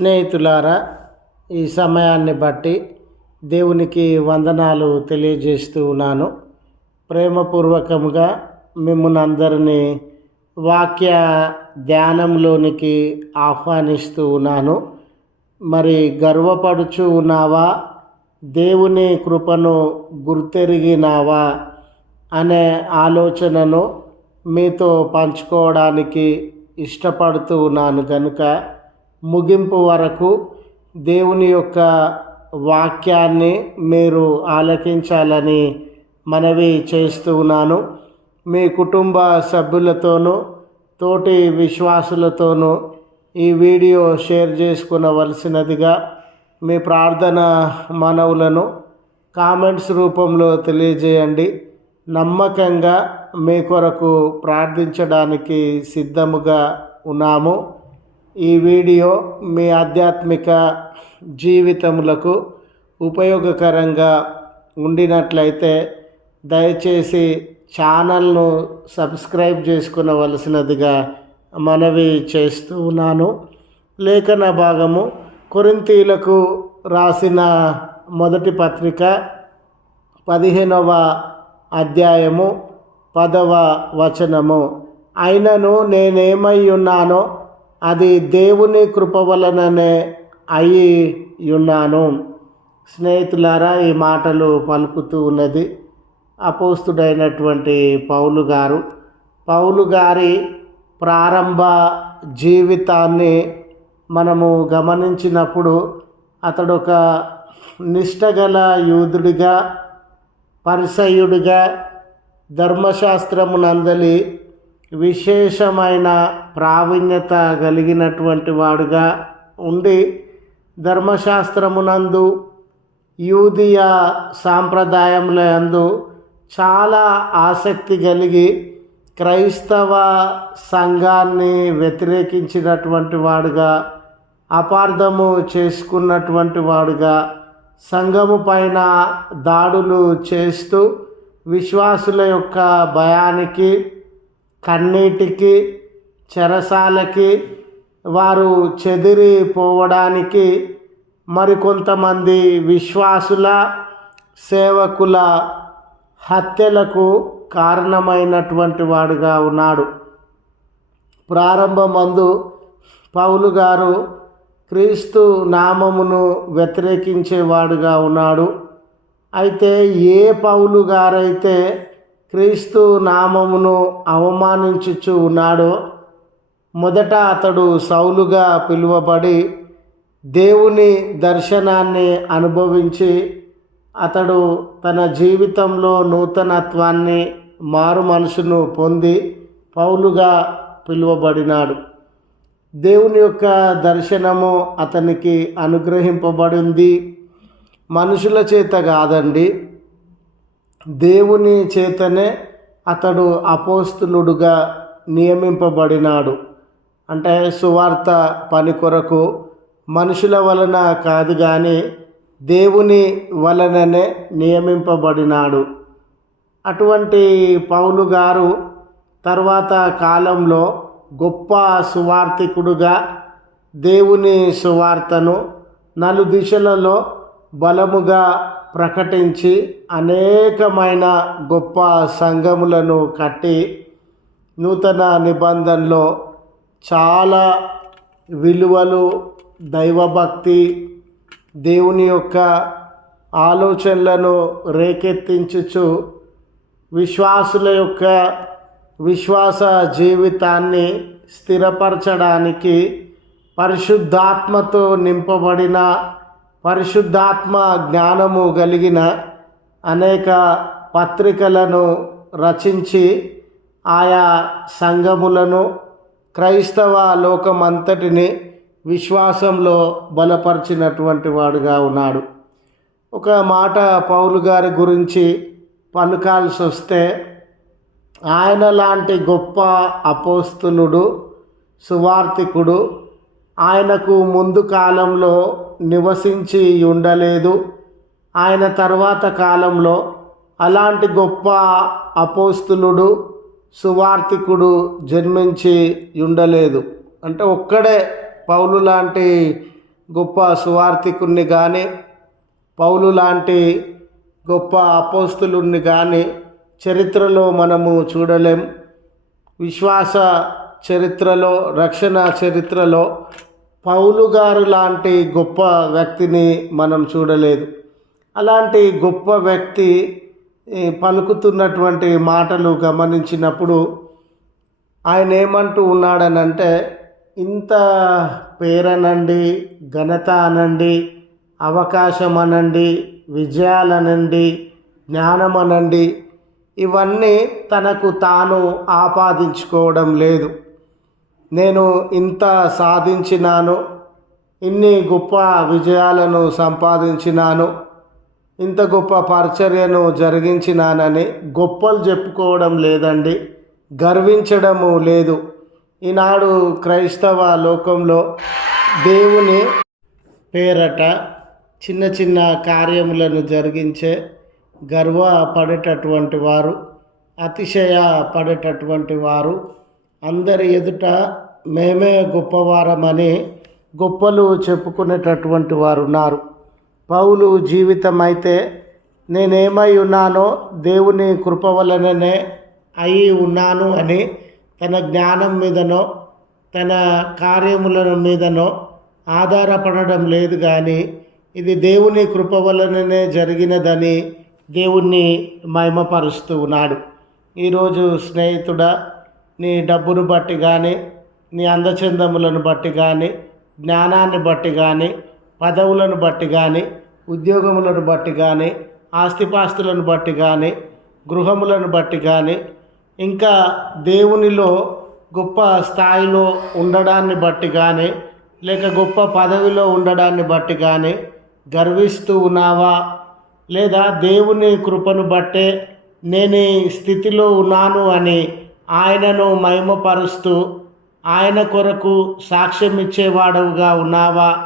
స్నేహితులారా ఈ సమయాన్ని బట్టి దేవునికి వందనాలు తెలియజేస్తూ ఉన్నాను. ప్రేమపూర్వకంగా మిమ్మల్ని అందరినీ వాక్య ధ్యానంలోనికి ఆహ్వానిస్తూ ఉన్నాను. మరి గర్వపడుచు ఉన్నావా? దేవుని కృపను గుర్తెరిగినావా? అనే ఆలోచనను మీతో పంచుకోవడానికి ఇష్టపడుతూ ఉన్నాను కనుక ముగింపు వరకు దేవుని యొక్క వాక్యాన్ని మీరు ఆలకించాలని మనవి చేస్తూ ఉన్నాను. మీ కుటుంబ సభ్యులతోనూ తోటి విశ్వాసులతోనూ ఈ వీడియో షేర్ చేసుకునవలసినదిగా మీ ప్రార్థన మనవులను కామెంట్స్ రూపంలో తెలియజేయండి. నమ్మకంగా మీ కొరకు ప్రార్థించడానికి సిద్ధముగా ఉన్నాము. ఈ వీడియో మీ ఆధ్యాత్మిక జీవితములకు ఉపయోగకరంగా ఉండినట్లయితే దయచేసి ఛానల్ను సబ్స్క్రైబ్ చేసుకునవలసినదిగా మనవి చేస్తూ ఉన్నాను. లేఖన భాగము కొరింతీలకు రాసిన మొదటి పత్రిక పదిహేనవ అధ్యాయము పదవ వచనము. అయినను నేనేమై ఉన్నానో అది దేవుని కృప వలననే అయి ఉన్నాను. స్నేహితులారా ఈ మాటలు పలుకుతూ ఉన్నది అపోస్తుడైనటువంటి పౌలు గారు. పౌలు గారి ప్రారంభ జీవితాన్ని మనము గమనించినప్పుడు అతడు ఒక నిష్టగల యూదుడిగా పరిసయుడిగా ధర్మశాస్త్రమునందలి విశేషమైన ప్రావీణ్యత కలిగినటువంటి వాడుగా ఉండి ధర్మశాస్త్రమునందు యూదియ సాంప్రదాయముల యందు చాలా ఆసక్తి కలిగి క్రైస్తవ సంఘాన్ని వ్యతిరేకించినటువంటి వాడుగా అపార్థము చేసుకున్నటువంటి వాడుగా సంఘము పైన దాడులు చేస్తూ విశ్వాసుల యొక్క భయానికి కన్నీటికి చెరసాలకి వారు చెదిరిపోవడానికి మరికొంతమంది విశ్వాసుల సేవకుల హత్యలకు కారణమైనటువంటి వాడుగా ఉన్నాడు. ప్రారంభమందు పౌలు గారు క్రీస్తు నామమును వ్యతిరేకించేవాడుగా ఉన్నాడు. అయితే ఏ పౌలు గారైతే క్రీస్తు నామమును అవమానించుచు ఉన్నాడో మొదట అతడు సౌలుగా పిలువబడి దేవుని దర్శనాన్ని అనుభవించి అతడు తన జీవితంలో నూతనత్వాన్ని మారు మనసును పొంది పౌలుగా పిలువబడినాడు. దేవుని యొక్క దర్శనము అతనికి అనుగ్రహింపబడింది. మనుషుల చేత కాదండి. దేవుని చేతనే అతడు అపోస్తులుడుగా నియమింపబడినాడు. అంటే సువార్త పని కొరకు మనుషుల వలన కాదు కానీ దేవుని వలననే నియమింపబడినాడు. అటువంటి పౌలు గారు తర్వాత కాలంలో గొప్ప సువార్థికుడుగా దేవుని సువార్తను నలు దిశలలో బలముగా ప్రకటించి అనేకమైన గొప్ప సంఘములను కట్టి నూతన నిబంధనలో చాలా విలువలు దైవభక్తి దేవుని యొక్క ఆలోచనలను రేకెత్తించుచు విశ్వాసుల యొక్క విశ్వాస జీవితాన్ని స్థిరపరచడానికి పరిశుద్ధాత్మతో నింపబడిన పరిశుద్ధాత్మ జ్ఞానము కలిగిన అనేక పత్రికలను రచించి ఆయా సంఘములను క్రైస్తవ లోకమంతటిని విశ్వాసంలో బలపరిచినటువంటి వాడుగా ఉన్నాడు. ఒక మాట పౌలు గారి గురించి పలుకాల్సి వస్తే ఆయన లాంటి గొప్ప అపోస్తులుడు సువార్థికుడు ఆయనకు ముందు కాలంలో నివసించి ఉండలేదు. ఆయన తర్వాత కాలంలో అలాంటి గొప్ప అపోస్తులుడు సువార్థికుడు జన్మించి ఉండలేదు. అంటే ఒక్కడే పౌలు లాంటి గొప్ప సువార్థికుణ్ణి కానీ పౌలు లాంటి గొప్ప అపోస్తులుని కానీ చరిత్రలో మనము చూడలేం. విశ్వాస చరిత్రలో రక్షణ చరిత్రలో పౌలు గారు లాంటి గొప్ప వ్యక్తిని మనం చూడలేదు. అలాంటి గొప్ప వ్యక్తి పలుకుతున్నటువంటి మాటలు గమనించినప్పుడు ఆయన ఏమంటూ ఉన్నాడనంటే ఇంత పేరనండి ఘనత అనండి అవకాశం అనండి విజయాలనండి జ్ఞానం అనండి ఇవన్నీ తనకు తాను ఆపాదించుకోవడం లేదు. నేను ఇంత సాధించినాను ఇన్ని గొప్ప విజయాలను సంపాదించినాను ఇంత గొప్ప పరిచర్యను జరిగించినానని గొప్పలు చెప్పుకోవడం లేదండి గర్వించడము లేదు. ఈనాడు క్రైస్తవ లోకంలో దేవుని పేరట చిన్న చిన్న కార్యములను జరిగించే గర్వపడేటటువంటి వారు అతిశయ పడేటటువంటి వారు అందరి ఎదుట మేమే గొప్పవారమని గొప్పలు చెప్పుకునేటటువంటి వారు ఉన్నారు పౌలు జీవితం అయితే నేనేమై ఉన్నానో దేవుని కృప వలననే అయి ఉన్నాను అని తన జ్ఞానం మీదనో తన కార్యముల మీదనో ఆధారపడడం లేదు కానీ ఇది దేవుని కృప వలననే జరిగినదని దేవుణ్ణి మహిమపరుస్తూ ఉన్నాడు. ఈరోజు స్నేహితుడా నీ డబ్బును బట్టి కానీ నీ అందచందములను బట్టి కానీ జ్ఞానాన్ని బట్టి కానీ పదవులను బట్టి కానీ ఉద్యోగములను బట్టి కానీ ఆస్తిపాస్తులను బట్టి కానీ గృహములను బట్టి కానీ ఇంకా దేవునిలో గొప్ప స్థాయిలో ఉండడాన్ని బట్టి కానీ లేక గొప్ప పదవిలో ఉండడాన్ని బట్టి కానీ గర్విస్తూ ఉన్నావా? లేదా దేవుని కృపను బట్టే నేను స్థితిలో ఉన్నాను అని ఆయనను మహిమపరుస్తూ ఆయన కొరకు సాక్ష్యం ఇచ్చేవాడవుగా ఉన్నావా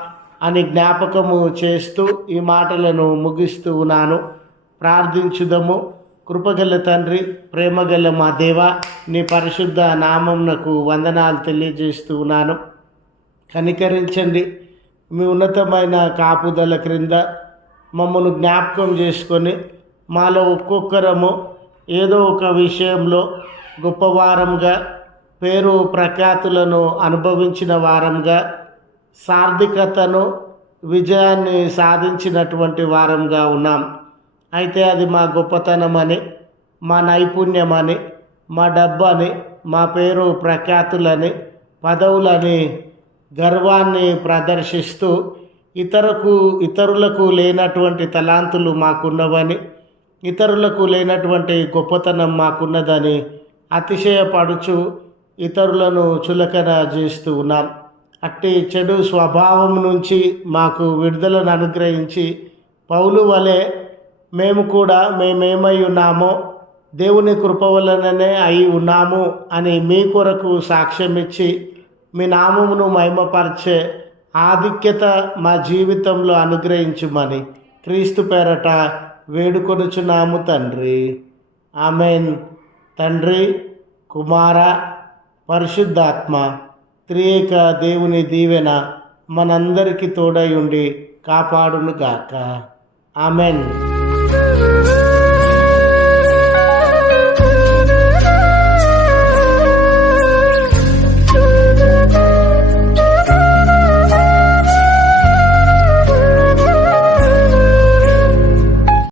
అని జ్ఞాపకము చేస్తూ ఈ మాటలను ముగిస్తూ ఉన్నాను. ప్రార్థించుదము. కృపగల తండ్రి ప్రేమగల మా దేవ నీ పరిశుద్ధ నామంనకు వందనాలు తెలియజేస్తూ ఉన్నాను. కనికరించండి. మీ ఉన్నతమైన కాపుదల క్రింద మమ్మల్ని జ్ఞాపకం చేసుకొని మాలో ఒక్కొక్కరము ఏదో ఒక విషయంలో గొప్పవారంగా పేరు ప్రఖ్యాతులను అనుభవించిన వారంగా సార్థికతను విజయాన్ని సాధించినటువంటి వారంగా ఉన్నాం. అయితే అది మా గొప్పతనం అని మా నైపుణ్యం అని మా డబ్బని మా పేరు ప్రఖ్యాతులని పదవులని గర్వాన్ని ప్రదర్శిస్తూ ఇతరకు ఇతరులకు లేనటువంటి తలాంతులు మాకున్నవని ఇతరులకు లేనటువంటి గొప్పతనం మాకున్నదని అతిశయపడుచు ఇతరులను చులకన చేస్తూ ఉన్నాం. అట్టి చెడు స్వభావం నుంచి మాకు విడుదలను అనుగ్రహించి పౌలు వలె మేము కూడా మేమేమై ఉన్నామో దేవుని కృప వలననే అయి ఉన్నాము అని మీ కొరకు సాక్ష్యం ఇచ్చి మీ నామమును మహిమపరిచే ఆధిక్యత మా జీవితంలో అనుగ్రహించుమని క్రీస్తు పేరట వేడుకొనుచున్నాము తండ్రి. ఆమెన్. తండ్రి కుమార పరిశుద్ధాత్మ త్రియేక దేవుని దీవెన మనందరికీ తోడై ఉండి కాపాడునుగాక ఆమెన్.